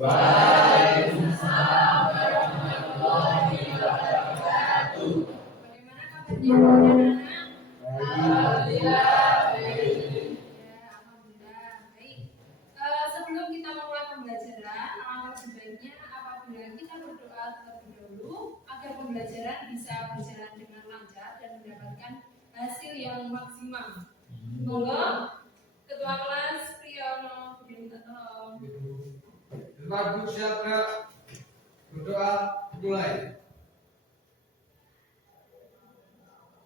Waalaikumsalam warahmatullahi wabarakatuh. Bagaimana kabarnya anak-anak? Alhamdulillah baik. Ya, alhamdulillah baik. Sebelum kita memulai pembelajaran, alangkah sebaiknya apabila kita berdoa terlebih dahulu agar pembelajaran bisa berjalan dengan lancar dan mendapatkan hasil yang maksimal. Semoga Ketua kelas Priyono diminta tolong. Ibu siapkan berdoa mulai.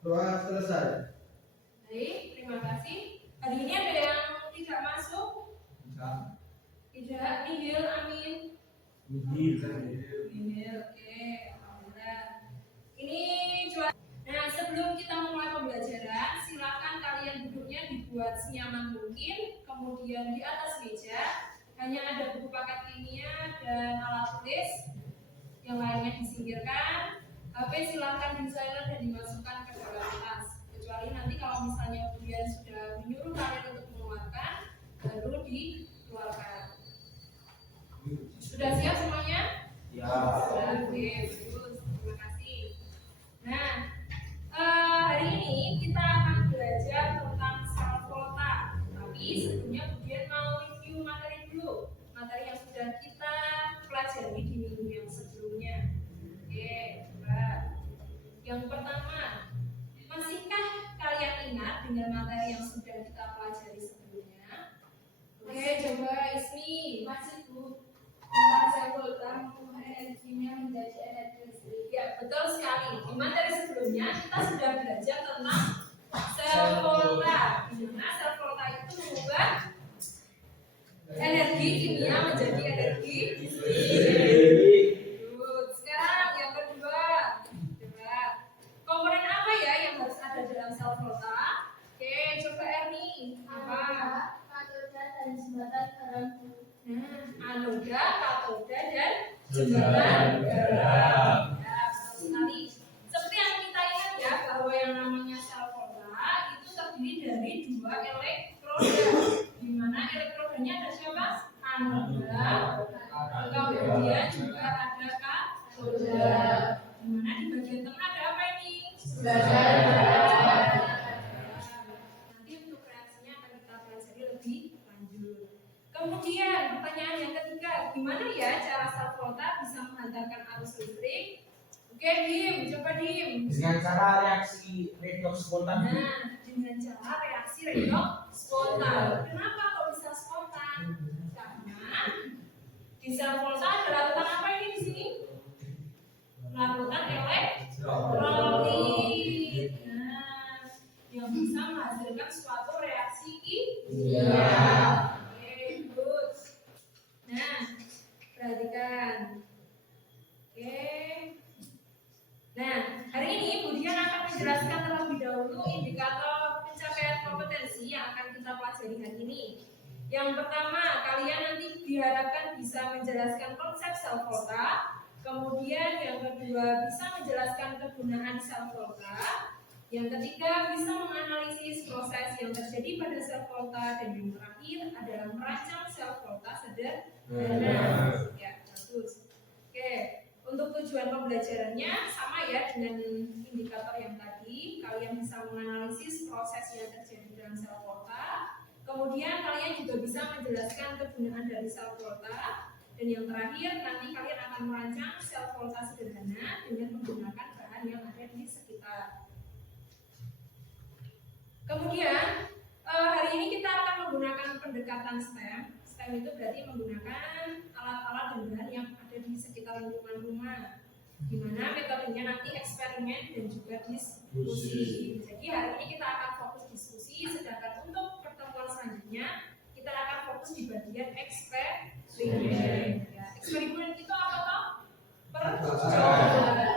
Doa selesai. Baik, terima kasih. Hari ini ada yang tidak masuk? Tidak, nihil, amin. Nihil, oke, alhamdulillah. Ini cuaca. Nah, sebelum kita memulai pembelajaran, silakan kalian duduknya dibuat senyaman mungkin. Kemudian di atas meja hanya ada buku paket kimia dan alat tulis. Yang lainnya disingkirkan. HP silakan di silent dan dimasukkan ke dalam tas. Kecuali nanti kalau misalnya kemudian sudah menyuruh kalian untuk mengeluarkan, baru dikeluarkan. Sudah siap semuanya? Ya. Sudah, oke, bagus. Terima kasih. Nah, hari ini kita akan belajar tentang sel volta. Tapi sebelumnya kemudian mau review materi dulu. Materi yang sudah kita pelajari di minggu yang sebelumnya. Oke, coba. Yang pertama, masihkah kalian ingat dengan materi yang sudah kita pelajari sebelumnya? Oke, coba Ismi. Masih, Bu. Tentang sel volta mengubah energinya menjadi energi listrik. Ya, betul sekali. Di materi sebelumnya kita sudah belajar tentang sel volta. Di mana sel volta itu mengubah energi kimia menjadi energi listrik. Good. Sekarang yang kedua, coba komponen apa ya yang harus ada dalam sel volta? Oke, coba Erni. Apa? Katoda dan jembatan garam. Nah, anoda, katoda, dan jembatan garam. Ya, betul sekali. Seperti yang kita ingat ya, bahwa yang namanya sel volta itu terdiri dari dua elektroda. Di mana elektrodanya ada siapa? Anoda. Kemudian juga ada katoda. Di mana di bagian tengah ada apa ini? Jembatan garam. Nanti untuk reaksinya akan kita pelajari lebih lanjut. Kemudian pertanyaan yang ketiga, gimana ya cara sel volta bisa menghantarkan arus listrik? Oke, Dim, coba Dim. Dengan cara reaksi redoks spontan. Nah, dengan cara reaksi redoks spontan. Kenapa kok bisa spontan? Karena di sel volta ada larutan apa ini di sini? Larutan elektrolit. Nah, yang bisa menghasilkan suatu reaksi kimia. Oke, good. Nah, perhatikan. Oke. Nah, hari ini Budian akan menjelaskan terlebih dahulu indikator pencapaian kompetensi yang akan kita pelajari hari ini. Yang pertama, kalian nanti diharapkan bisa menjelaskan konsep sel volta. Kemudian yang kedua, bisa menjelaskan kegunaan sel volta. Yang ketiga, bisa menganalisis proses yang terjadi pada sel volta. Dan yang terakhir adalah merancang sel volta sederhana. Ya, bagus. Oke. Untuk tujuan pembelajarannya sama ya dengan indikator yang tadi. Kalian bisa menganalisis proses yang terjadi dalam sel volta. Kemudian kalian juga bisa menjelaskan kegunaan dari sel volta. Dan yang terakhir nanti kalian akan merancang sel volta sederhana dengan menggunakan bahan yang ada di sekitar. Kemudian hari ini kita akan menggunakan pendekatan STEM. STEM itu berarti menggunakan alat-alat dan bahan yang ada di sekitar lingkungan rumah, di mana metodenya nanti eksperimen dan juga diskusi. Jadi hari ini kita akan fokus diskusi, sedangkan untuk pertemuan selanjutnya kita akan fokus di bagian eksperimen. Ya, eksperimen itu apa toh? Percobaan.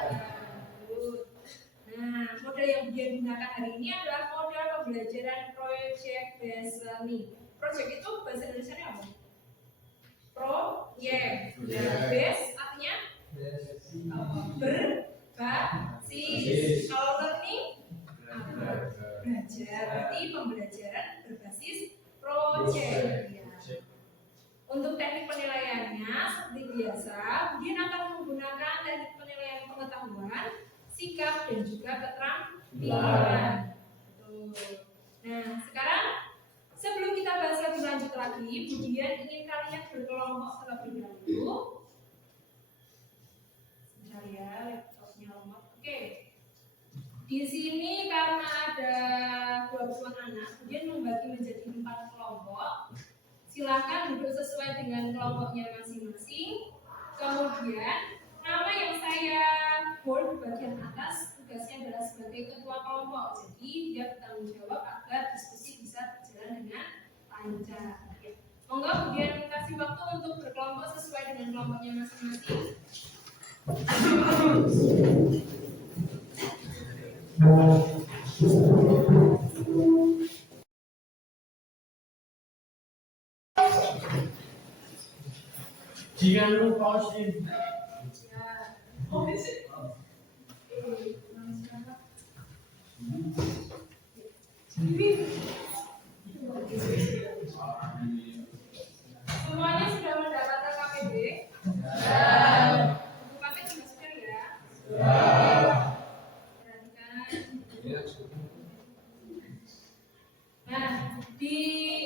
Nah, model yang dia gunakan hari ini adalah model pembelajaran project based learning. Project itu bahasa Indonesia apa? Proyek. Base artinya berbasis. Kalau learning belajar. Berarti pembelajaran berbasis project. Ya. Untuk teknik penilaiannya biasa, kemudian akan menggunakan teknik penilaian pengetahuan, sikap, dan juga keterampilan. Nah, sekarang sebelum kita bahas lebih lanjut lagi, kemudian ingin kalian berkelompok terlebih dahulu. Sebentar ya, laptopnya lemot. Oke. Di sini karena ada 20 anak, kemudian membagi menjadi 4 kelompok. Silahkan duduk sesuai dengan kelompoknya masing-masing. Kemudian nama yang saya bold bagian atas tugasnya adalah sebagai ketua kelompok. Jadi dia bertanggung jawab agar diskusi bisa berjalan dengan lancar. Monggo kemudian kasih waktu untuk berkelompok sesuai dengan kelompoknya masing-masing. Jangan lupa posting. Semuanya sudah mendapatkan KPD? Buku KPD sudah sudah ya? Perhatikan. Nah, di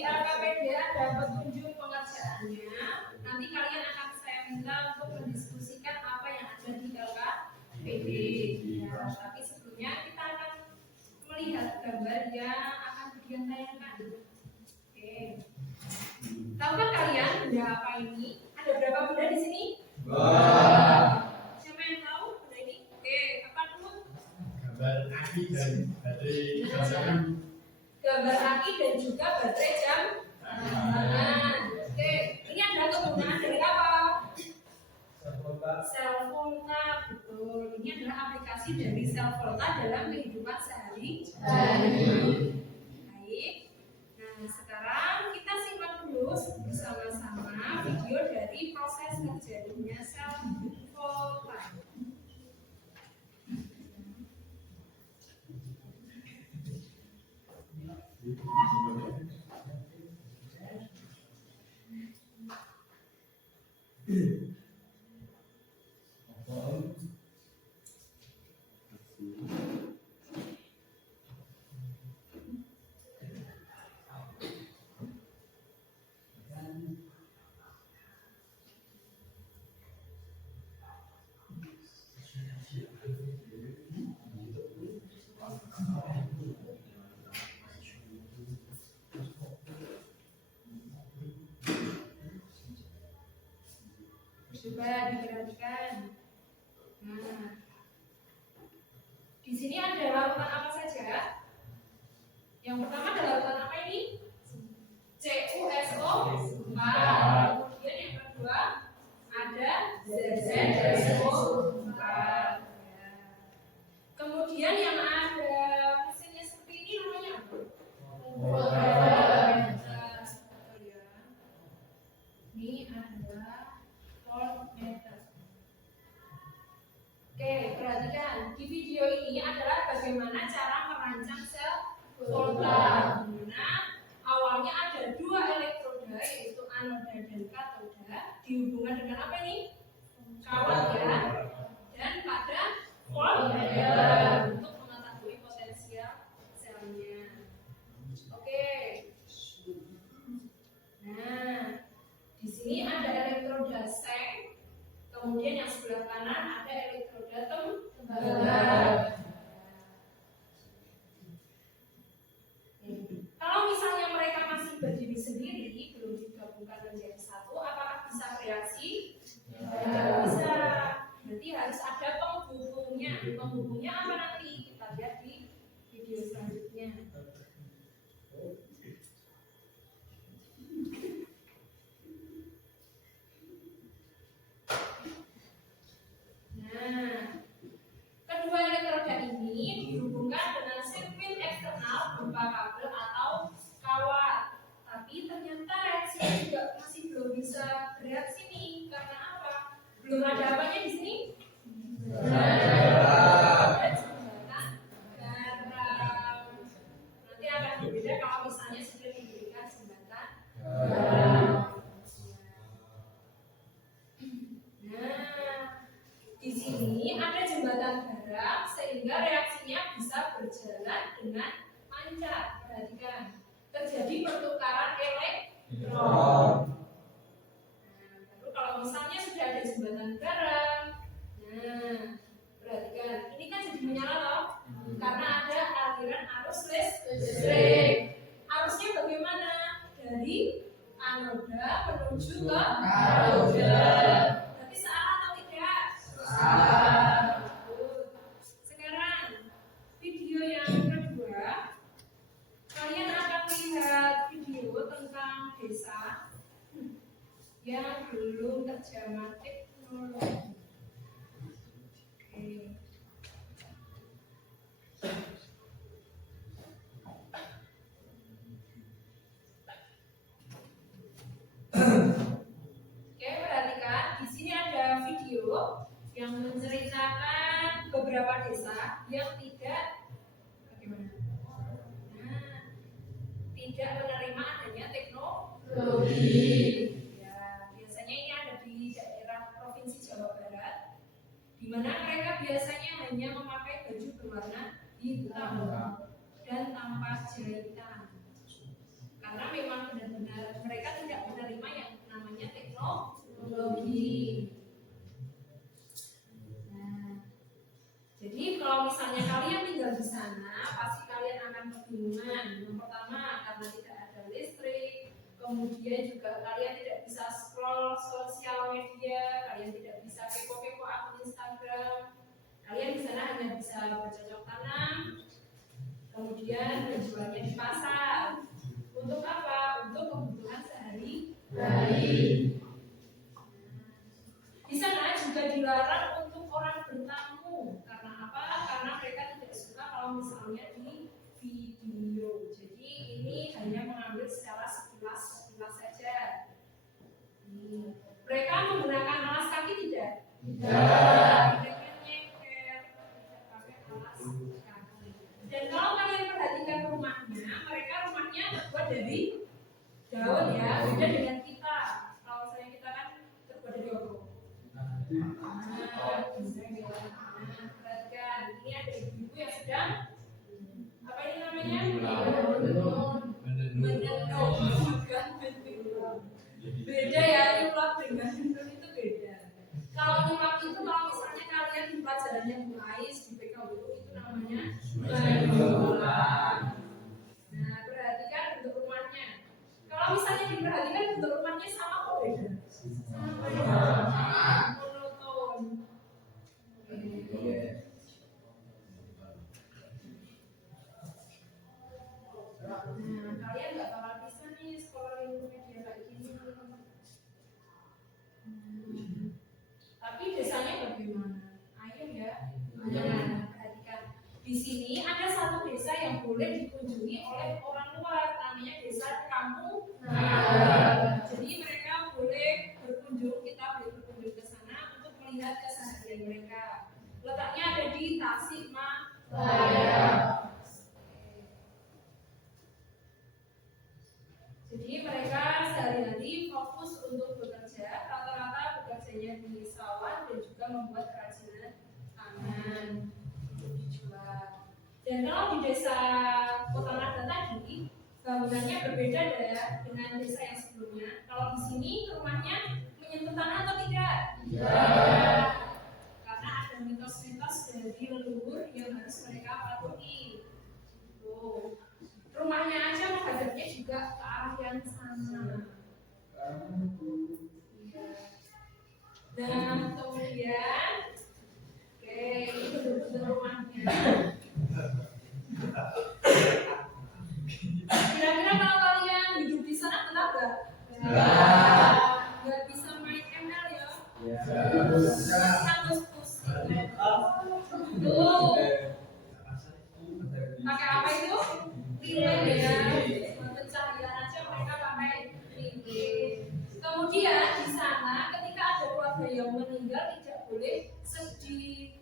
LKPD ada petunjuk pengerjaannya. Nanti kalian akan saya minta untuk mendiskusikan apa yang ada di LKPD. Ya, tapi sebelumnya kita akan melihat gambar yang akan kalian tayangkan. Oke. Tahukah kalian benda apa ini? Ada berapa benda di sini? Siapa yang tahu benda ini? Oke, apa dulu? Gambar kaki dan baterai jam. Gambar aki dan juga baterai jam tangan. Oke, ini adalah kegunaan dari apa? Cellvolta, betul. Ini adalah aplikasi dari Cellvolta dalam kehidupan sehari-hari. Baik. Nah, sekarang kita simak dulu bersama-sama video dari proses terjadinya Cellvolta. Coba diperhatikan. Nah, di sini ada larutan apa saja? Yang pertama ada larutan apa ini? CuSO4. Kemudian yang kedua ada ZZSO4. Kemudian yang ada mesinnya seperti ini namanya apa? Ini adalah voltmeter. Oke, perhatikan di video ini adalah bagaimana cara merancang sel volta. Dimana awalnya ada 2 elektroda yaitu anoda dan katoda dihubungkan dengan apa ini? Kawat ya. Dan pada voltmeter untuk mengetahui potensial selnya. Oke. Nah, di sini ada elektroda seng, kemudian yang sebelah kanan ada elektroda tembaga. Kalau misalnya mereka masih berdiri sendiri, belum digabungkan menjadi satu, apakah bisa bereaksi? Tidak bisa. Berarti harus ada penghubungnya. Penghubungnya apa nanti? Kita lihat di video selanjutnya. Nah, kedua elektroda ini dihubungkan dengan sirkuit eksternal berupa kabel atau kawat. Tapi ternyata reaksinya juga masih belum bisa bereaksi nih. Karena apa? Belum ada apanya di sini? Ada jembatan garam. Nanti akan berbeda kalau misalnya sudah diberikan jembatan garam. Baru kalau misalnya sudah ada jembatan barang, nah perhatikan, ini kan jadi menyala loh, karena ada aliran arus listrik. Arusnya bagaimana? Dari anoda menuju ke katoda. Berarti salah atau tidak? Salah. Sekarang video yang kedua, kalian akan lihat video tentang desa yang belum terjamah teknologi. Oke. Oke, perhatikan di sini ada video yang menceritakan beberapa desa yang tidak bagaimana? Nah, tidak menerima adanya teknologi. Ya, biasanya ini ada di daerah Provinsi Jawa Barat, di mana mereka biasanya hanya memakai baju berwarna hitam dan tanpa jahitan. Karena memang benar-benar mereka tidak menerima yang namanya teknologi. Nah, jadi kalau misalnya kalian tinggal di sana, pasti kalian akan kebingungan. Yang pertama, karena tidak ada listrik. Kemudian juga kalian tidak bisa scroll sosial media, kalian tidak bisa kepo-kepo akun Instagram. Kalian di sana hanya bisa bercocok tanam, kemudian menjualnya di pasar. Untuk apa? Untuk kebutuhan sehari-hari. Di sana juga dilarang untuk orang bertamu. Karena apa? Karena mereka tidak suka kalau misalnya di video. Jadi ini hanya mengambil secara sekilas saja. Mereka menggunakan alas kaki tidak? Tidak. Mereka nyeker, tidak pakai alas kaki. Dan kalau kalian perhatikan rumahnya, mereka rumahnya terbuat dari daun ya, beda dengan kita. Kalau saya kita kan terbuat dari apa? Perhatikan, ini ada ibu-ibu yang sedang apa ini namanya? Menenun. Beda ya, nyulap dengan menenun itu beda. Kalau nyulap itu kalau misalnya kalian di pelajarannya Bu Ais di PKW itu namanya menenun. Nah, perhatikan bentuk rumahnya. Kalau misalnya diperhatikan bentuk rumahnya sama kok beda? Sama. Monoton. Nah, kalian nggak bakal bisa nih sekolah lingkungan media kayak gini. Tapi desanya bagaimana? Ayo ya. Nah, perhatikan. Di sini ada satu desa yang boleh dikunjungi oleh orang luar, namanya desa Kampung Naga. Jadi mereka boleh berkunjung, kita boleh berkunjung ke sana untuk melihat keseharian mereka. Letaknya ada di Tasikmalaya. Jadi mereka sehari-hari fokus untuk bekerja, rata-rata bekerjanya di sawah dan juga membuat kerajinan tangan untuk dijual. Dan kalau di desa Kota Naga tadi, bangunannya berbeda ya dengan desa yang sebelumnya. Kalau di sini rumahnya menyentuh tanah atau tidak? Tidak. Karena ada mitos-mitos dari leluhur yang harus mereka patuhi. Tuh. Rumahnya aja menghadapnya juga ke arah yang sama. Dan kemudian, oke, ini bentuk rumahnya. Kira-kira kalau kalian hidup di sana betah nggak? Nggak bisa main ML ya? Sangat pusing. Tuh. Pakai apa itu? Lilin ya. Pencahayaan aja mereka pakai lilin. Kemudian di sana ketika ada keluarga yang meninggal tidak boleh sedih.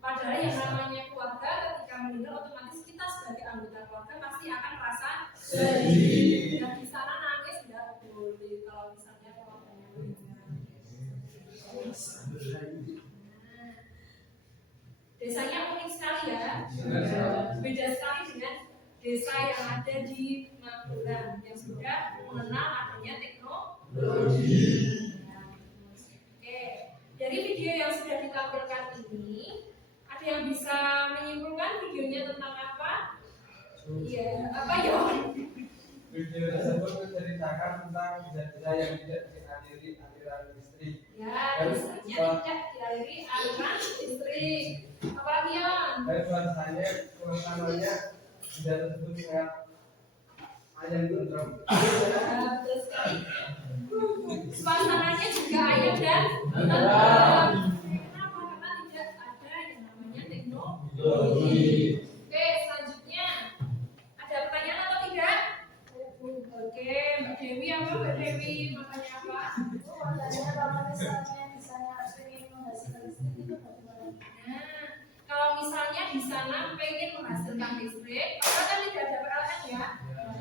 Padahal yang namanya keluarga ketika meninggal otomatis kita sebagai anggota keluarga pasti akan merasa sedih. Dan di sana nangis tidak boleh kalau misalnya keluarganya meninggal. Desanya unik sekali ya. Beda sekali dengan desa yang ada di Magelang yang sudah mengenal adanya Oke, dari video yang sudah ditampilkan ini, ada yang bisa menyimpulkan videonya tentang apa? Iya, apa ya? Video tersebut menceritakan tentang bisa-bisa yang tidak dihadiri aliran listrik. Ya, listriknya tidak dialiri aliran listrik. Apalagi Yon? Dan suasananya tidak tersebut kayak ayam tentrem. Betul sekali. Suasananya juga ayam dan tentrem. Kenapa? Karena tidak ada yang namanya teknologi. Oke, selanjutnya ada pertanyaan atau tidak? Oke, Mbak Dewi apa? Mbak Dewi makanya apa? Makanya kalau misalnya pengen menghasilkan listrik itu bagaimana? Nah, kalau misalnya di sana pengen menghasilkan listrik, padahal kan tidak ada peralatan ya.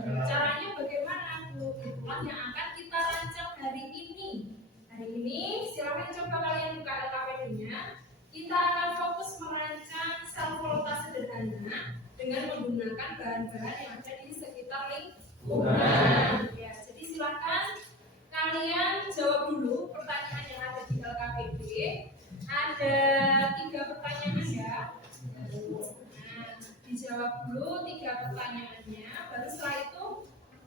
Caranya bagaimana? Kebetulan yang akan kita rancang hari ini. Hari ini silakan coba kalian buka LKPD-nya. Kita akan fokus merancang sel voltas sederhana dengan menggunakan bahan-bahan yang ada di sekitar lingkungan. Ya, jadi silakan kalian jawab dulu pertanyaan yang ada di LKPD. Ada 3 pertanyaan ya. Nah, dijawab dulu 3 pertanyaannya. Baru setelah itu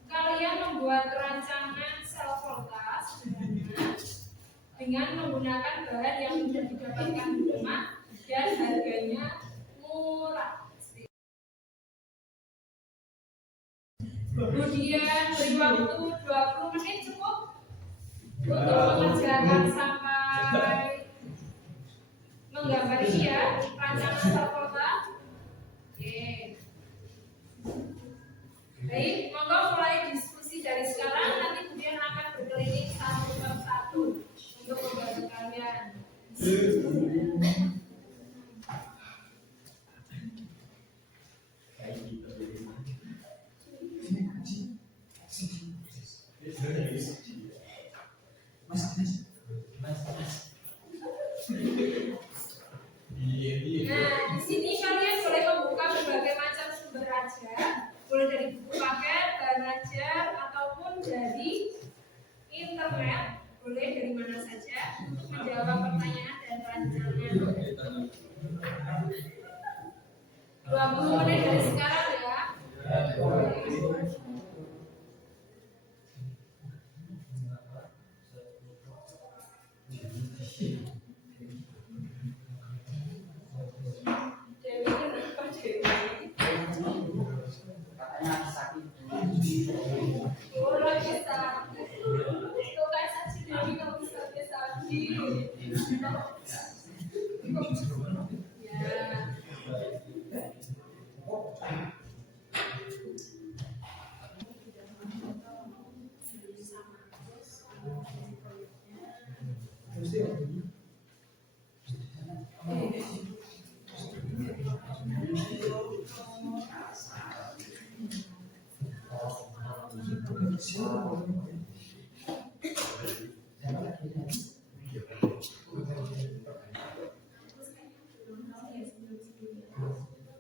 kalian membuat rancangan sel voltas sederhana dengan menggunakan bahan yang mudah didapatkan di rumah dan harganya murah. Kemudian beri waktu 20 menit cukup untuk mengerjakan sampai menggambar ini ya, rancangan sel voltas. Oke. Baik, monggo mulai diskusi dari sekarang, nanti kemudian akan berkeliling satu per satu untuk membantu kalian. Nah, di sini kalian boleh membuka berbagai macam sumber aja, boleh dari buku paket, bahan ajar, ataupun dari internet, boleh dari mana saja untuk menjawab pertanyaan dan rancangan. 20 menit dari sekarang ya. Dewi kenapa Dewi? Katanya sakit. Oh, lagi sakit. Tuh kayak saksi Dewi kalau bisa sakit. Ya.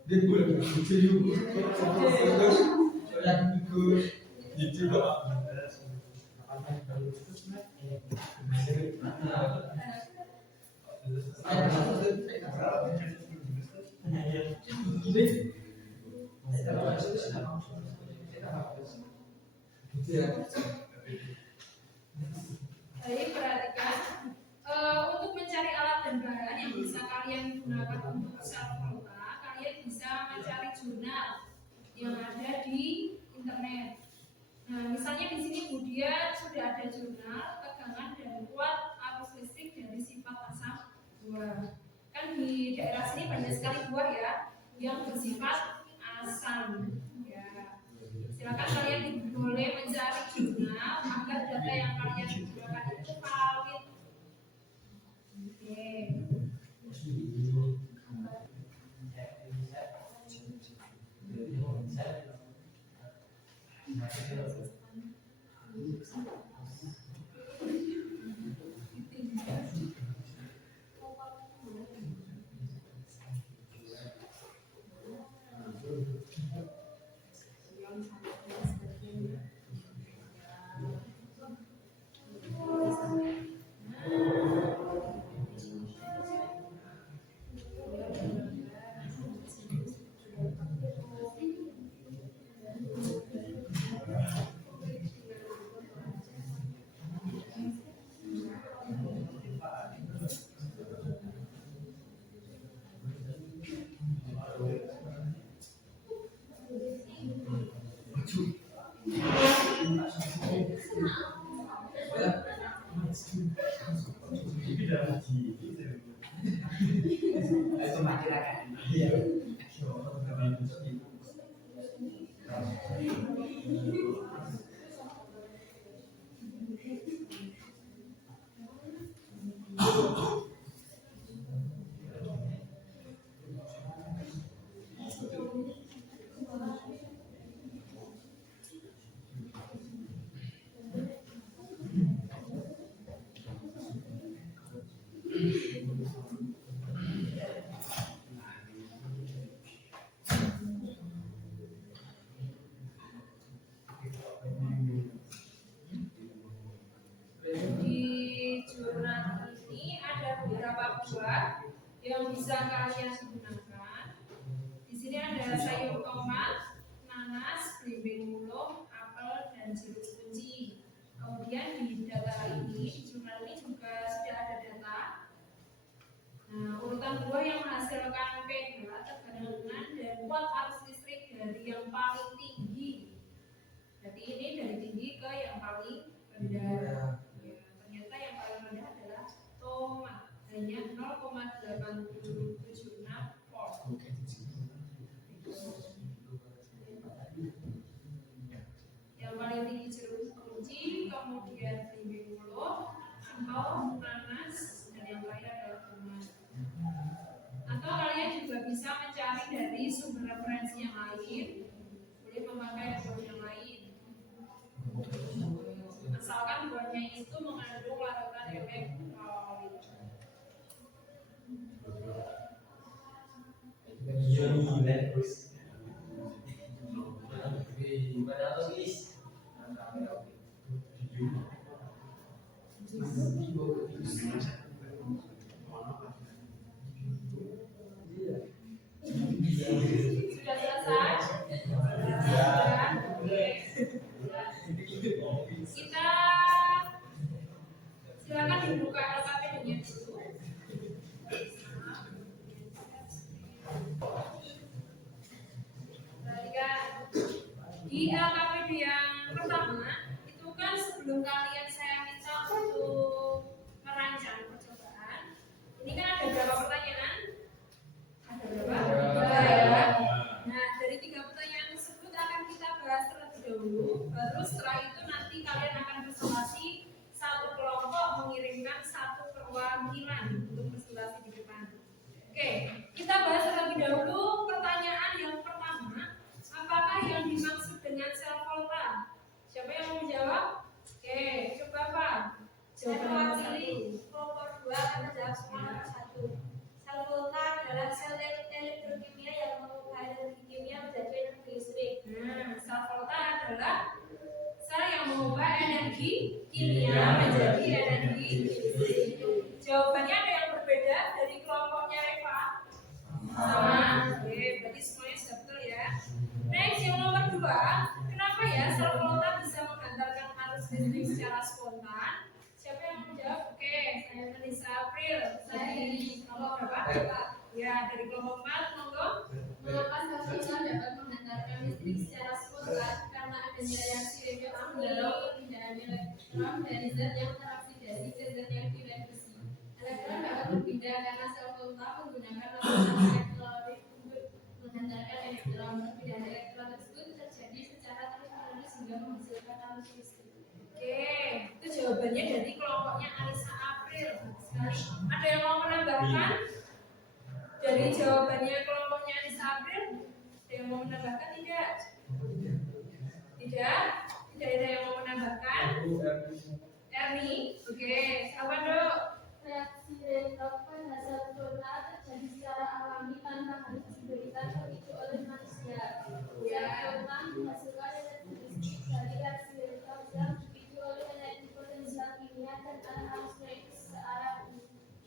Dia boleh video yang itu juga. Jadi perhatikan untuk mencari alat dan bahan yang bisa kalian gunakan untuk sel volta, kalian bisa mencari jurnal yang ada di internet. Nah, misalnya di sini Budia sudah ada jurnal tegangan dan kuat arus listrik dari sifat asam buah. Kan di daerah sini banyak sekali buah ya yang bersifat asam. Ya. Silakan kalian boleh mencari jurnal agar data yang kalian gunakan itu valid. Oke. Di jurnal ini ada beberapa buah yang bisa kalian gunakan. Di sini ada sayur tomat, nanas, belimbing mulung, apel, dan jeruk kunci. Kemudian di data ini, di jurnal ini juga sudah ada data. Nah, urutan buah yang menghasilkan pH tegangan dan kuat arus listrik dari yang paling tinggi. Jadi ini dari tinggi ke yang paling rendah. Ternyata yang paling rendah adalah tomat, hanya 0,876 volt. Yang paling tinggi jeruk kunci, kemudian belimbing mulung, apel, nanas, dan yang lain adalah tomat. Atau kalian juga bisa mencari dari sumber referensi yang lain, boleh memakai buah yang lain. Asalkan buahnya itu mengandung larutan elektrolit. Sudah selesai? Sudah. Oke. Kita silakan dibuka LKPD-nya dulu. Perhatikan di LKPD yang pertama itu kan sebelum kalian saya minta untuk merancang percobaan, ini kan ada berapa pertanyaan? Ada berapa? Tiga ya. Nah, dari 3 pertanyaan tersebut akan kita bahas terlebih dahulu. Baru setelah itu nanti kalian akan presentasi satu kelompok mengirimkan satu perwakilan untuk presentasi di depan. Oke, kita bahas terlebih dahulu pertanyaan yang pertama. Apakah yang dimaksud dengan sel volta? Siapa yang mau menjawab? Oke, coba Pak. Saya mewakili kelompok 2 akan menjawab semua nomor 1. Sel volta adalah sel elektrokimia yang mengubah energi kimia menjadi energi listrik. Nah, sel volta adalah sel yang mengubah energi kimia menjadi energi listrik. Jawabannya ada yang berbeda dari kelompoknya Eva? Sama. Oke, berarti semuanya sudah betul ya. Next, yang nomor 2, kenapa ya sel volta bisa menghantarkan arus listrik secara spontan? Siapa yang mau menjawab? Oke, saya Melissa April. Saya dari kelompok berapa? Ya, dari kelompok 4, monggo. Mengapa sel volta dapat menghantarkan listrik secara spontan? Karena adanya reaksi radioaktif dalam perpindahan elektron dari zat yang teroksidasi ke zat yang direvisi. Elektron dapat berpindah karena sel volta menggunakan lapisan elektrolit untuk menghantarkan elektron. Perpindahan elektron tersebut terjadi secara terus-menerus hingga menghasilkan arus listrik. Oke, itu jawabannya dari kelompoknya Alisa April. Sekali. Ada yang mau menambahkan? Dari jawabannya kelompoknya Alisa April, ada yang mau menambahkan tidak? Tidak? Tidak ada yang mau menambahkan? Erni? Oke, apa dok? Reaksi redox hasil volta terjadi secara alami tanpa harus diberikan pemicu oleh manusia. Sel volta menghasilkan energi listrik dari reaksi redox yang dipicu oleh energi potensial kimia dan arus elektrik searah.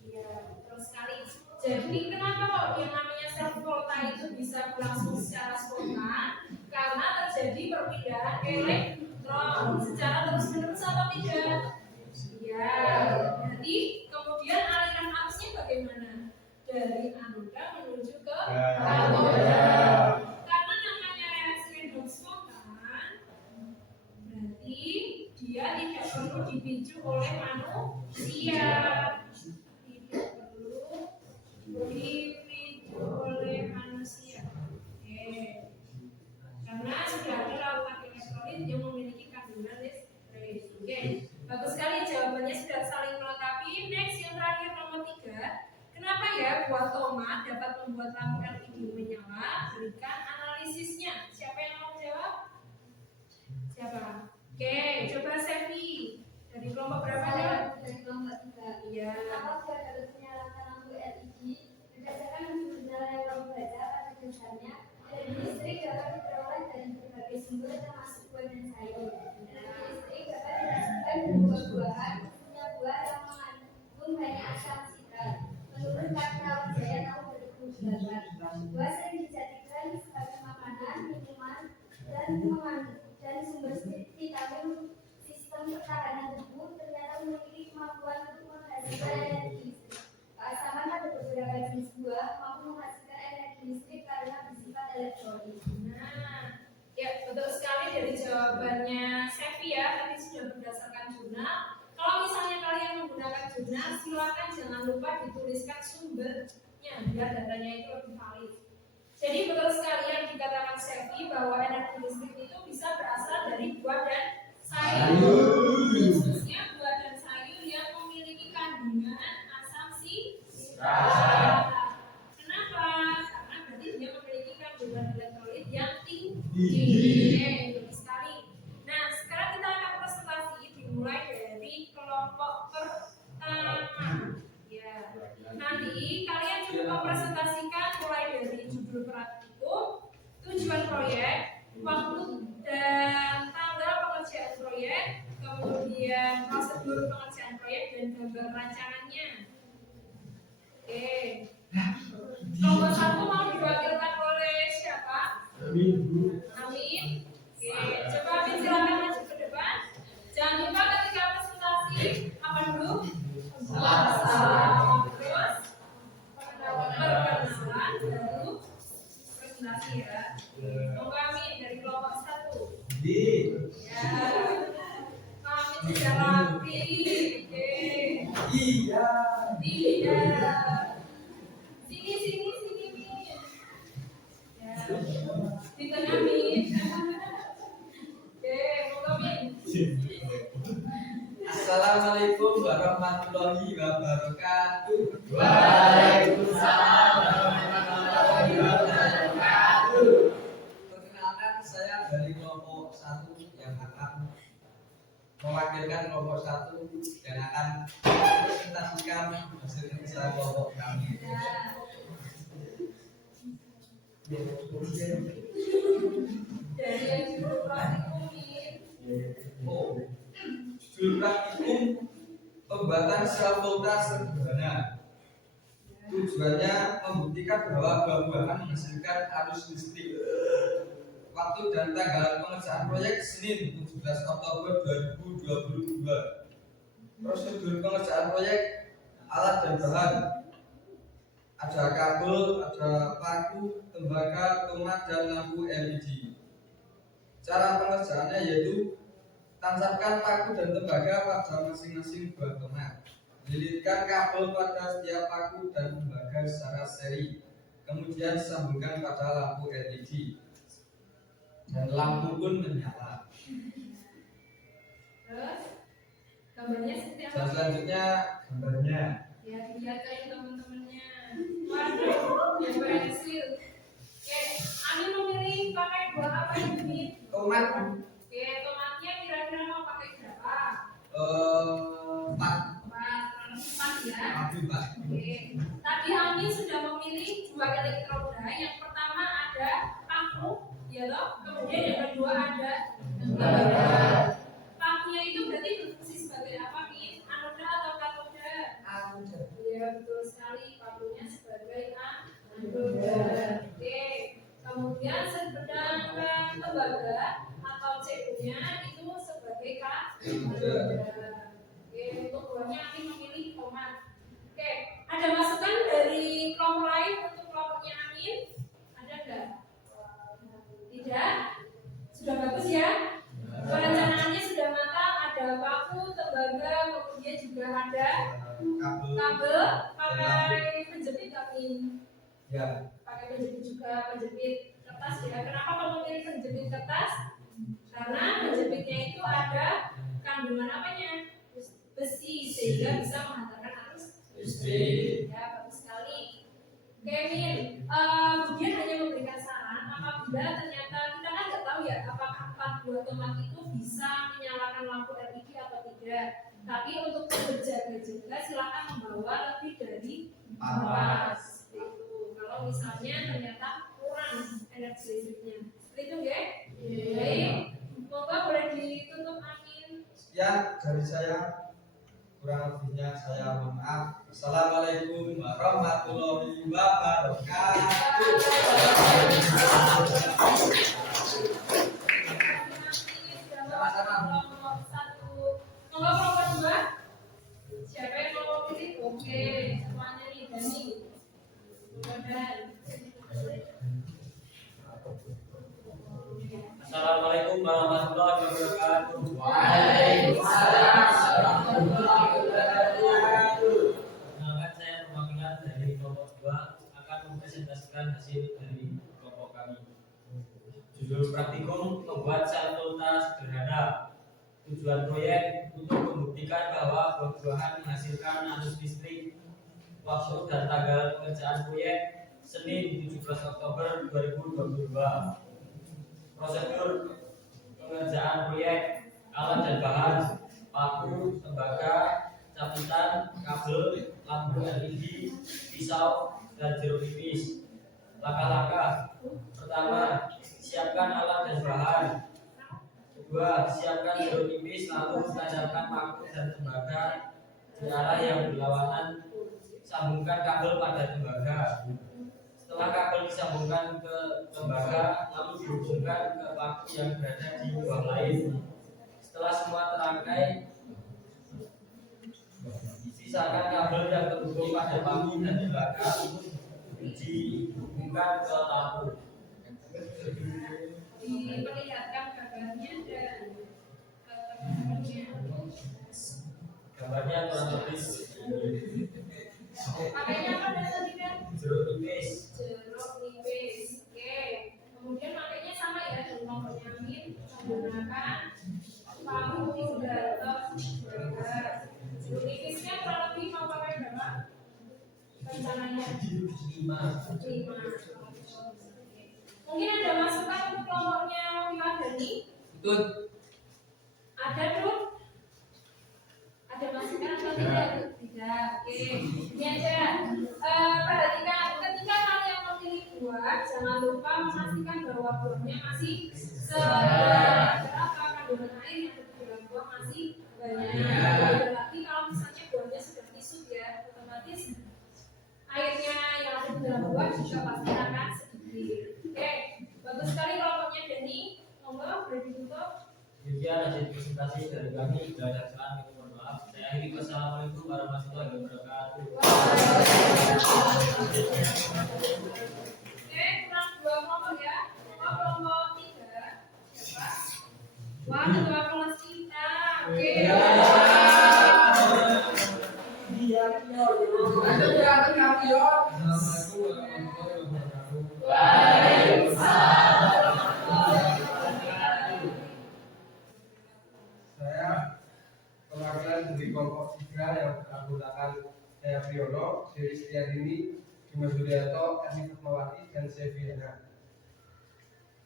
Iya, terus sekali. Jadi kenapa kok yang namanya sel volta itu bisa berlangsung secara spontan? Karena terjadi perpindahan elektron secara terus-menerus atau tidak? Iya. Jadi kemudian aliran arusnya bagaimana? Dari anoda menuju ke katoda. Karena namanya reaksi redox spontan, berarti dia tidak perlu dipicu oleh manusia. Tidak perlu dipicu oleh manusia. Oke. Karena sudah ada membuat lampu LED menyala, berikan analisisnya. Siapa yang mau jawab? Siapa? Oke, coba Sevi. Dari kelompok berapa ya? Dari kelompok 3. Iya. Apabila dapat menyalakan lampu LED berdasarkan jumlah yang kamu baca pada dasarnya, energi listrik dapat diperoleh dari berbagai sumber termasuk buah dan sayur. Energi listrik dapat dihasilkan dari buah-buahan, khususnya buah yang mengandung banyak asam sitrat. Menurut Karna Wijaya tahun 2008, buah sering dijadikan sebagai makanan, minuman, dan sumber vitamin. Sistem pertahanan tubuh ternyata memiliki kemampuan untuk menghasilkan energi listrik. Keasaman pada beberapa jenis buah mampu menghasilkan energi listrik karena bersifat elektrolit. Nah, ya betul sekali dari jawabannya Sevi ya. Tadi sudah berdasarkan jurnal. Kalau misalnya kalian menggunakan jurnal, silakan jangan lupa dituliskan sumbernya biar datanya itu lebih valid. Jadi betul sekali yang dikatakan Sevi bahwa energi listrik itu bisa berasal dari buah dan sayur, khususnya buah dan sayur yang memiliki kandungan asam sitrat. Kenapa? Karena berarti dia memiliki kandungan elektrolit yang tinggi. Betul sekali. Nah, sekarang kita akan presentasi dimulai dari kelompok pertama. Ya. Nanti kalian cukup mempresentasikan mulai dari judul praktikum, tujuan proyek, waktu dan tanggal pengerjaan proyek, kemudian prosedur pengerjaan proyek dan gambar rancangannya. Oke. Kelompok 1 mau diwakilkan oleh siapa? Amin. Oke, coba Amin silakan maju ke depan. Jangan lupa ketika presentasi apa dulu? Salam. Terus perkenalan baru presentasi ya. Monggo Amin dari kelompok 1. Ya. Amin sudah rapi. Oke. Iya. Iya. Sini Min. Ya. Di tengah Min. Oke, monggo Min. Assalamualaikum warahmatullahi wabarakatuh. Waalaikumsalam warahmatullahi wabarakatuh. Perkenalkan, saya dari kelompok 1 yang akan mewakilkan kelompok 1 dan akan presentasikan hasil kerja kelompok kami. Dari yang judul praktikum Min. Judul praktikum pembuatan sel volta sederhana. Tujuannya membuktikan bahwa buah-buahan menghasilkan arus listrik. Waktu dan tanggal pengerjaan proyek Senin 17 Oktober 2022. Prosedur pengerjaan proyek, alat dan bahan. Ada kabel, ada paku, tembaga, tomat, dan lampu LED. Cara pengerjaannya yaitu tancapkan paku dan tembaga pada masing-masing buah tomat. Lilitkan kabel pada setiap paku dan tembaga secara seri. Kemudian sambungkan pada lampu LED. Dan lampu pun menyala. Terus gambarnya seperti apa? Dan selanjutnya gambarnya. Ya, dilihat ke teman-temannya. Waduh, yang berhasil. Oke, Amin memilih pakai buah apa ini? Tomat. Oke, tomatnya kira-kira mau pakai berapa? 4. 4 ya. Aduh, Pak. Oke, tadi Amin sudah memilih 2 elektroda. Yang pertama ada paku, ya loh. Kemudian yang kedua ada tembaga. Pakunya itu berarti berfungsi sebagai apa, Min? Anoda atau katoda? Ya, betul sekali. Pakunya sebagai anoda. Oke, kemudian sedangkan tembaga atau CU-nya itu sebagai katoda. Oke, untuk buahnya Amin memilih tomat. Oke, ada masukan dari kelompok lain untuk kelompoknya Amin? Ada enggak? Tidak? Sudah bagus ya? Perencanaannya sudah matang, ada paku, tembaga, kemudian juga ada kabel, pakai penjepit Amin. Ya. Pakai penjepit juga, penjepit kertas ya. Kenapa kalau memilih penjepit kertas? Karena penjepitnya itu ada kandungan apanya? Besi, sehingga bisa menghantarkan arus listrik. Ya, bagus sekali. Oke, Min. apabila ternyata kita kan nggak tahu ya apakah lampu otomat itu bisa menyalakan lampu LED atau tidak. Tapi untuk berjaga-jaga silakan membawa lebih dari 4. Itu kalau misalnya ternyata kurang energi listriknya. Seperti itu nggih? Baik. Semoga boleh ditutup, amin. Sekian dari saya, kurang lebihnya saya mohon maaf. Assalamualaikum warahmatullahi wabarakatuh. Nomor kelompok 2. Siapa yang nomor pilih? Oke, semuanya nih Dani. Assalamualaikum warahmatullahi wabarakatuh. Waalaikumsalam warahmatullahi wabarakatuh. Perkenalkan, saya perwakilan dari kelompok 2 akan mempresentasikan hasil dari kelompok kami. Judul praktikum membuat sel volta sederhana. Tujuan proyek untuk membuktikan bahwa buah-buahan menghasilkan arus listrik. Waktu dan tanggal pengerjaan proyek Senin 17 Oktober 2022. Prosedur pengerjaan proyek: alat dan bahan, paku, tembaga, cabutan, kabel, lampu LED, pisau, dan jeruk nipis. Langkah-langkah: pertama, siapkan alat dan bahan. Kedua, siapkan jeruk nipis, lalu tajamkan paku dan tembaga di arah yang berlawanan. Sambungkan kabel pada tembaga. Setelah kabel disambungkan ke tembaga, lalu dihubungkan ke paku yang berada di bawah lain. Setelah semua terangkai, sisakan kabel yang terhubung pada paku dan tembaga dihubungkan ke lampu. Diperlihatkan gambarnya dan Gambarnya kurang lebih pakainya apa dan tadi kan? jeruk nipis. Jeruk nipis. Oke. Kemudian pakainya sama ya dengan kelompoknya Amin, menggunakan paku dan jeruk nipisnya kurang lebih mau pakai berapa? Rencananya 5. Mungkin ada masukan untuk kelompoknya Wiladani? Betul. Ada dong? Ada masukan atau tidak? Tidak. Oke. Ini aja. Perhatikan ketika kalian memilih buah, jangan lupa memastikan bahwa buahnya masih segar. Berapa kandungan air yang ada di dalam buah masih banyak. Tapi kalau misalnya buahnya sudah kisut ya, otomatis airnya yang ada di dalam buah juga pasti akan sedikit. Oke, bagus sekali kelompoknya Dani. Monggo boleh ditutup. Demikian hasil presentasi dari kami. Bila ada kesalahan, kami mohon maaf. Saya akhiri. Wassalamualaikum warahmatullahi wabarakatuh. Oke, kurang 2 kelompok ya. Kelompok 3. Siapa? Wah, ketua kelas kita. Oke. Assalamualaikum warahmatullahi wabarakatuh. Saya perwakilan dari kelompok 3 yang beranggotakan saya Priyono, Dewi Setiadini, Dimas Yulianto, Eni Fatmawati, dan Seviana.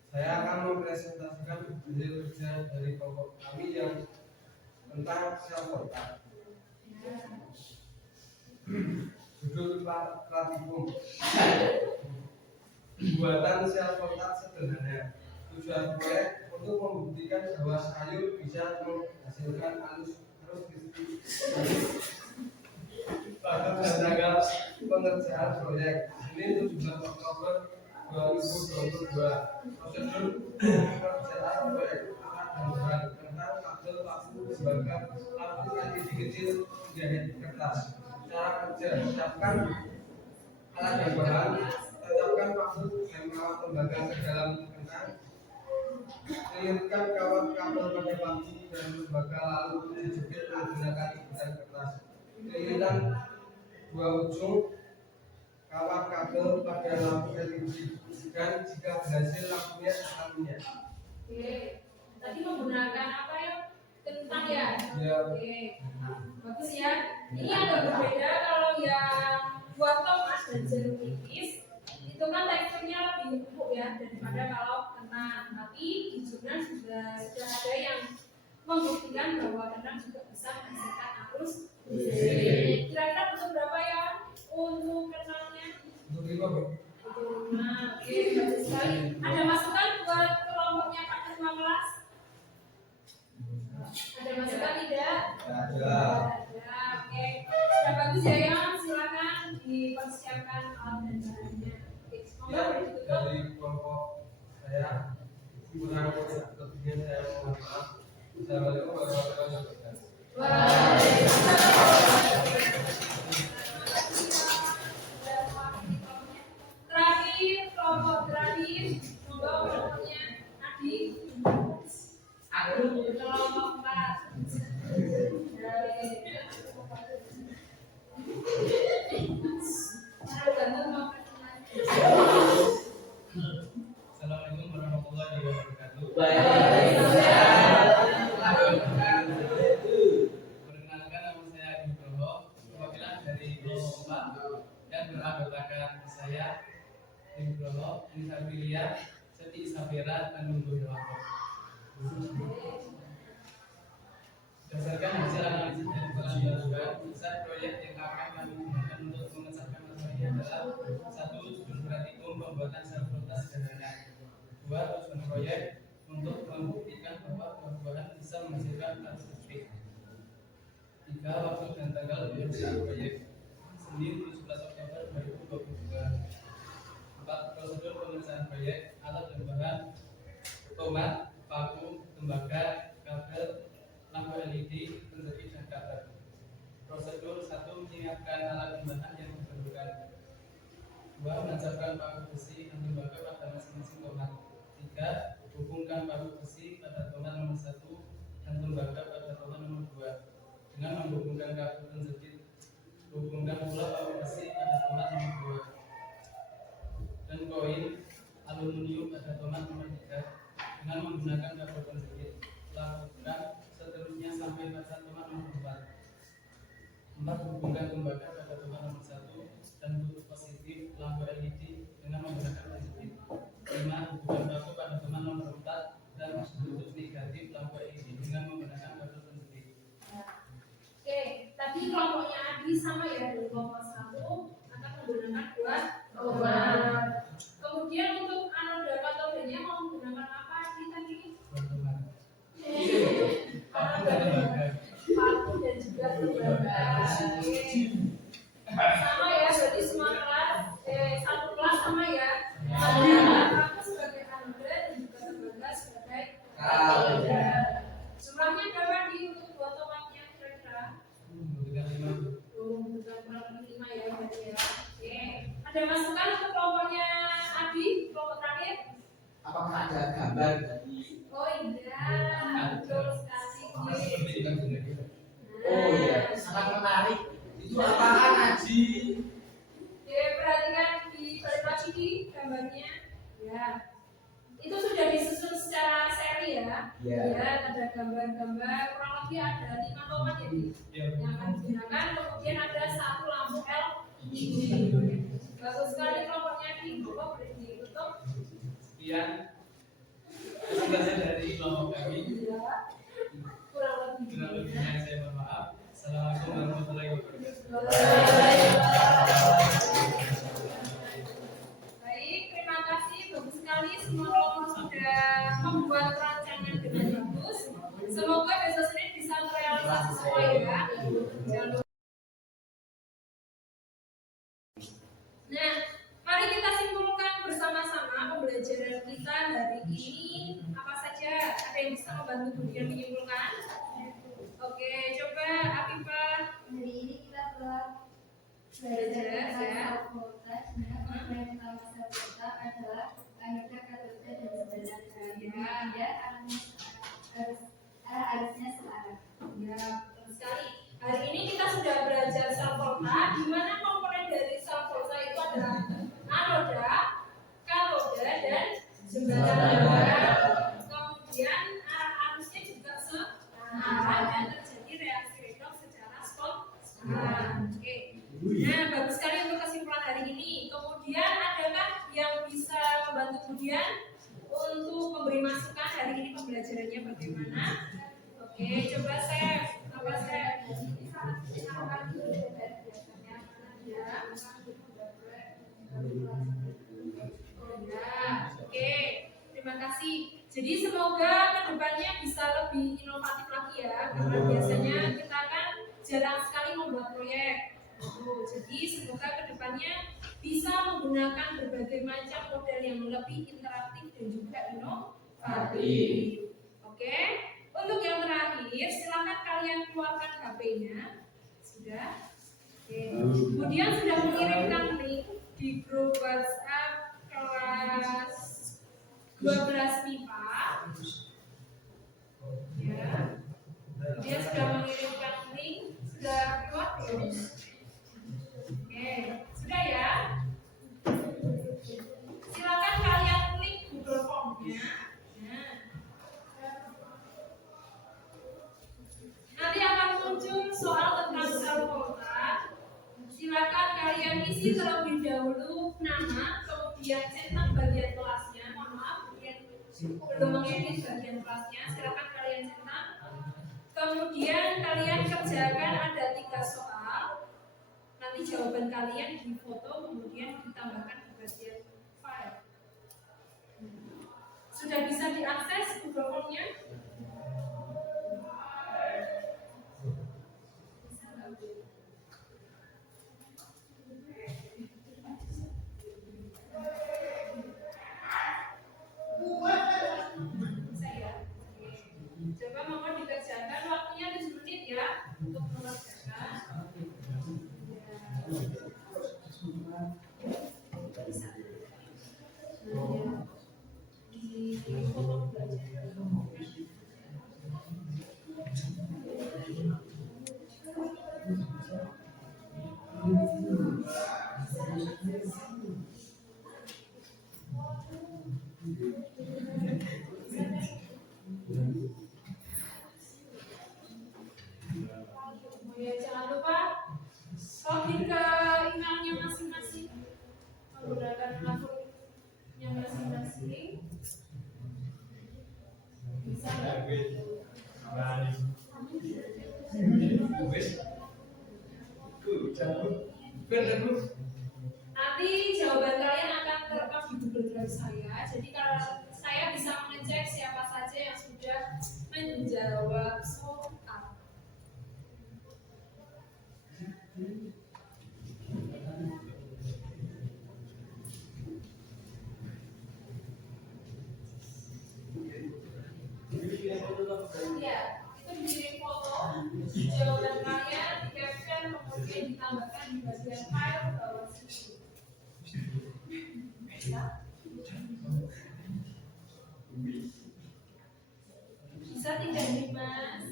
Saya akan mempresentasikan hasil kerja dari kelompok kami yang tentang sel volta. Judul praktikum pembuatan sel volta sederhana. Tujuan proyek untuk membuktikan bahwa sayur bisa menghasilkan arus listrik. Pada tanggal pengerjaan proyek Senin 17 Oktober 2022. Prosedur pengerjaan proyek alat dan bahan tentang kabel, paku, tembaga, lampu LED kecil, penjahit kertas. Cara kerja: siapkan alat dan bahan, tancapkan paku dan kawat tembaga ke dalam kentang, lihatkan kawat kabel pada paku dan tembaga lalu dijepit menggunakan gigitan kertas. Lilitan 2 ujung kawat kabel pada lampu LED dan jika berhasil lampunya akan menyala. Oke. Tadi menggunakan apa ya? Kentang ya? Ya. Oke. Bagus ya. Ini agak berbeda kalau yang buah tomat dan jeruk nipis itu kan teksturnya lebih empuk ya daripada kalau membuktikan bahwa renang juga bisa menghasilkan arus listrik. Kira-kira butuh berapa ya untuk renangnya? Untuk lima, Bu. Nah, oke, bagus sekali. Ada masukan buat kelompoknya Pak Ketua kelas? Ada masukan tidak? Ada. Ada, oke. Sudah bagus ya, Yon. Silakan dipersiapkan alat dan bahannya. Oke, semoga Ya, ditutup. dari kelompok saya kurang lebihnya saya mohon maaf. Assalamualaikum warahmatullahi wabarakatuh. Terakhir, kelompok terakhir, semoga kelompoknya Adi. Aku kelompok 4. Assalamualaikum warahmatullahi wabarakatuh. Perkenalkan nama saya Adi Nugroho, perwakilan dari kelompok 4 dan beranggotakan saya Adi Nugroho, Nisa Filia, Seti Isafira, dan Nunggu Dewanto. Berdasarkan hasil analisis dan pengambilan besar proyek yang akan kami gunakan untuk memecahkan masalah ini adalah: 1. Judul praktikum pembuatan sel voltas sederhana. 2. Tujuan proyek untuk membuktikan bahwa buah-buahan bisa menghasilkan arus listrik. 3. Waktu dan tanggal pengerjaan proyek: Senin 17 Oktober 2022. 4. Prosedur pengerjaan proyek: alat dan bahan, tomat, paku, tembaga, kabel, lampu LED, penjepit, dan kabel. Prosedur 1. Menyiapkan alat dan bahan yang diperlukan. 2. Menancapkan paku besi dan tembaga pada masing-masing tomat. 3. Hubungkan paku besi pada tomat nomor 1 dan tembaga pada tomat nomor 2 dengan menghubungkan kabel penjepit. Hubungkan pula paku besi pada tomat nomor 2 dan koin aluminium pada tomat nomor 3 dengan menggunakan kabel penjepit. Lakukan seterusnya sampai pada tomat nomor 4. 4. Hubungkan tembaga pada tomat nomor 1 dan tutup positif lampu LED dengan menggunakan penjepit. 5. Hubungkan paku pada tomat nomor 4 dan tutup negatif lampu LED dengan menggunakan kabel penjepit. Oke, tadi kelompoknya Adi sama ya, dari kelompok 1 akan menggunakan tomat. Kemudian untuk anoda katodenya mau menggunakan apa Adi tadi? Paku dan tembaga. Paku dan juga tembaga. Oke. Sama ya, berarti semua kelas, satu kelas sama ya. Paku sebagai anoda dan juga tembaga sebagai katoda. Jumlahnya berapa di untuk dua tomatnya kira-kira? Membutuhkan 5. Bukan kurang lebih 5 ya berarti ya. Oke. Ada masukan untuk kelompoknya Adi, kelompok terakhir? Apakah ada gambar dari? Oh iya, betul sekali. Seperti itu kan sudah. Oh iya, sangat menarik. Itu apaan, Aji? Oke, perhatikan di balik lagi di gambarnya. Ya, itu sudah disusun secara seri ya. Ya. Ya, ada gambar-gambar kurang lebih ada 5 tomat ya, Di, yang akan digunakan. Kemudian ada 1 lampu LED. Bagus sekali kelompoknya di boleh ditutup. Sekian presentasi dari kelompok kami. Ya, kurang lebih. Kurang lebihnya saya mohon maaf. Assalamualaikum warahmatullahi wabarakatuh. Baik, terima kasih. Bagus sekali semua kelompok sudah membuat rancangan dengan bagus. Semoga besok Senin bisa terrealisasi semua ya. Jangan lupa. Nah, mari kita simpulkan bersama-sama pembelajaran kita hari ini apa saja. Ada yang bisa membantu kemudian menyimpulkan? Oke, coba Afifah. Hari ini kita telah Belajar, belajar ya. tentang voltage. Nah, yang pertama sel voltage adalah anoda, katoda, dan sebaliknya. Ya. Ada arusnya searah. Ya, betul sekali. Hari ini kita sudah belajar sel volta, di mana komponen dari sel volta itu adalah anoda, katoda, dan jembatan. Kemudian arah arusnya juga searah dan terjadi reaksi redoks secara spontan. Oke. Nah, bagus sekali untuk kesimpulan hari ini. Kemudian adakah yang bisa membantu kemudian untuk memberi masukan hari ini pembelajarannya bagaimana? Oke, pagi dan biasanya mana ya? Oh ya, oke. Terima kasih. Jadi semoga kedepannya bisa lebih inovatif lagi ya, karena biasanya kita kan jarang sekali membuat proyek. Jadi semoga kedepannya bisa menggunakan berbagai macam model yang lebih interaktif dan juga inovatif. Oke. Untuk yang terakhir, silakan kalian keluarkan HP-nya. Sudah? Oke. Kemudian sudah mengirimkan link di grup WhatsApp kelas 12 MIPA. Ya. Dia sudah mengirimkan link, sudah keluar belum? Oke, sudah ya. Silakan kalian klik Google Form-nya. Nah. Nanti akan muncul soal tentang sel volta. Silakan kalian isi terlebih dahulu nama, kemudian centang bagian kelasnya. Mohon maaf, belum mengedit bagian kelasnya. Silakan kalian centang. Kemudian kalian kerjakan ada 3 soal. Nanti jawaban kalian difoto, kemudian ditambahkan di bagian file. Sudah bisa diakses Google Form-nya? Coba mohon dikerjakan, waktunya 7 menit ya untuk mengerjakan. Ya, jangan lupa login ke emailnya masing-masing menggunakan akunnya masing-masing. Bisa nggak? Nanti jawaban kalian akan terekam di Google Drive saya. Jadi kalau saya bisa mengecek siapa saja yang sudah menjawab soal. Ya, itu dikirim foto jawaban kalian, di-caption, kemudian ditambahkan di bagian file bawah sini. Bisa tidak nih Mas?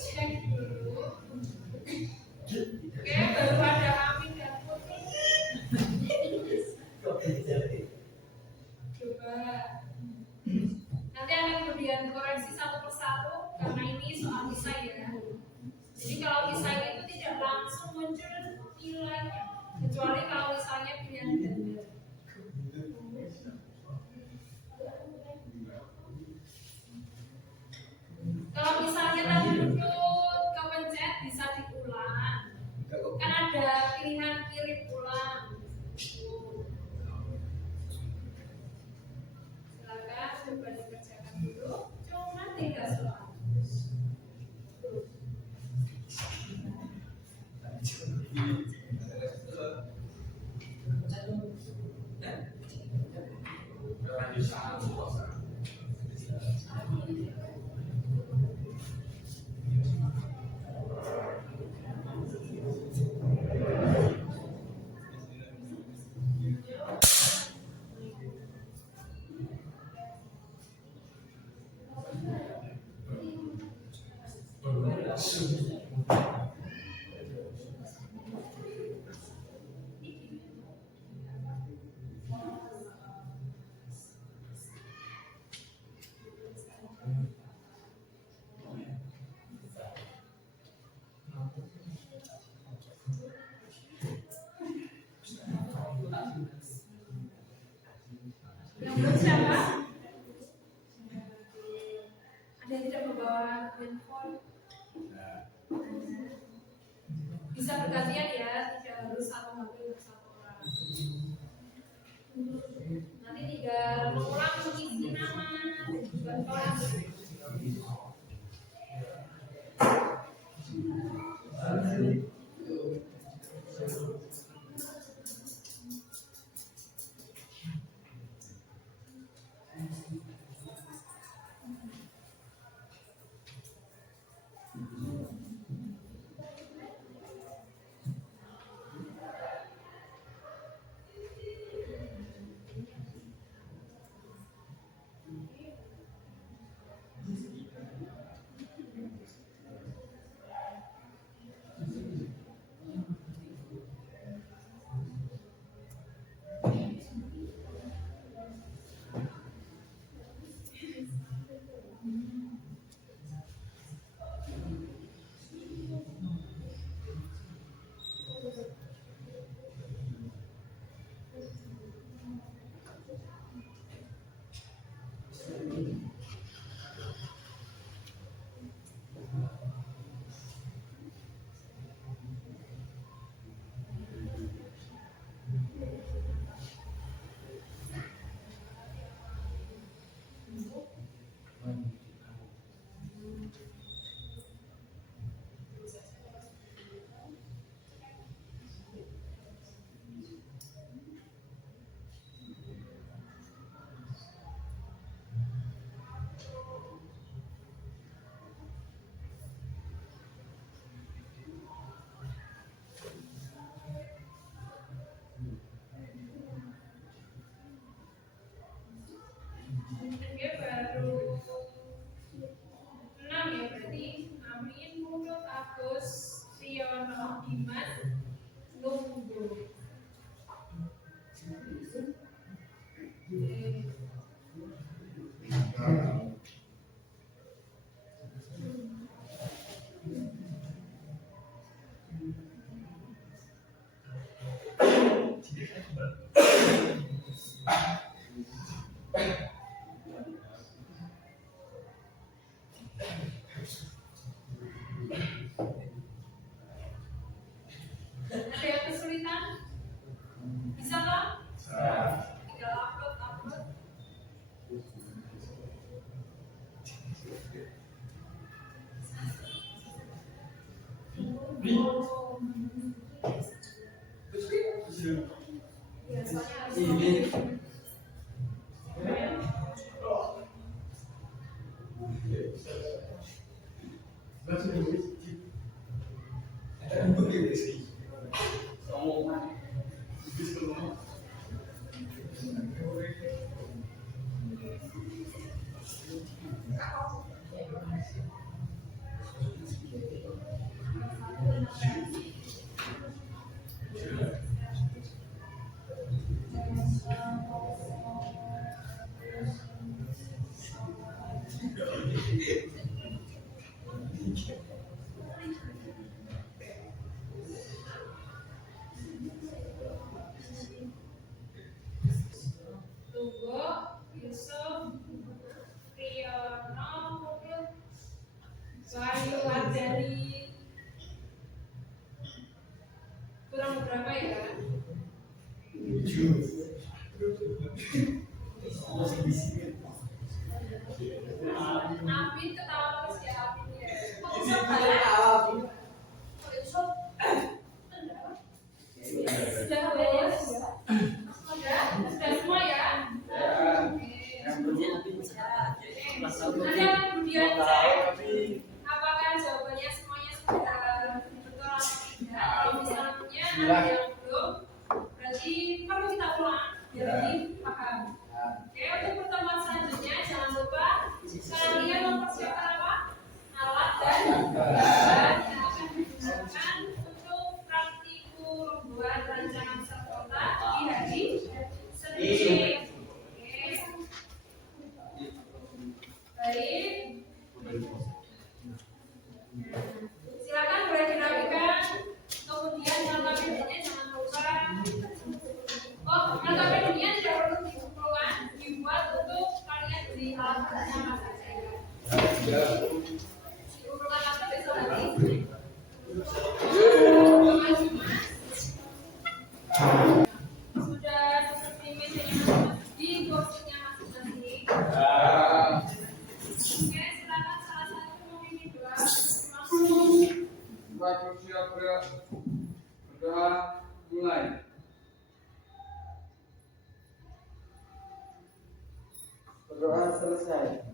Cek dulu. Oke, baru ada Amin dan Putri. Coba. Nanti akan kemudian koreksi satu persatu karena ini soal desain ya. Jadi kalau desain itu tidak langsung muncul nilainya, kecuali kalau misalnya pilihan ganda. Kalau misalnya tadi muncul kepencet bisa diulang. Kan ada pilihan kirim ulang. Silakan coba dikerjakan dulu. Cuma 3 soal. dan tidak membawa handphone. Bisa bergantian ya, tidak harus satu HP untuk satu orang. Nanti tinggal mengulang mengisi nama dan juga kelas. Oke, baru 6 ya berarti. Amin, Putut, Agus, Siono, Dimas, Nunggu. Ada yang kesulitan? Bisa kan? Tinggal upload. Biasanya harus Tunggu, Yusuf, Priyono, Putut, Wahyu Ardani. Kurang berapa ya? Amin ketawa terus ya, Amin ya. Sudah beres? Sudah semua ya? Nanti akan kemudian cek apakah jawabannya semuanya sudah betul atau tidak. Kalau misalnya ada yang belum, berarti perlu kita ulang biar lebih paham. Oke, untuk pertemuan selanjutnya jangan lupa kalian mempersiapkan apa? Alat dan bahan yang akan digunakan untuk praktikum buat rancangan serta di hari Senin. Baik. Silakan boleh dirapikan. Kemudian jangka pendeknya jangan lupa. Oh, jangka pendeknya tidak perlu dikumpulkan, dibuat untuk kalian beli alat-alatnya saja. Diurutan apa besok lagi? Sudah seperti mejanya masing-masing di kursinya masing-masing. Oke, silakan salah satu memimpin doa. Bapak siap berdoa mulai. Berdoa selesai.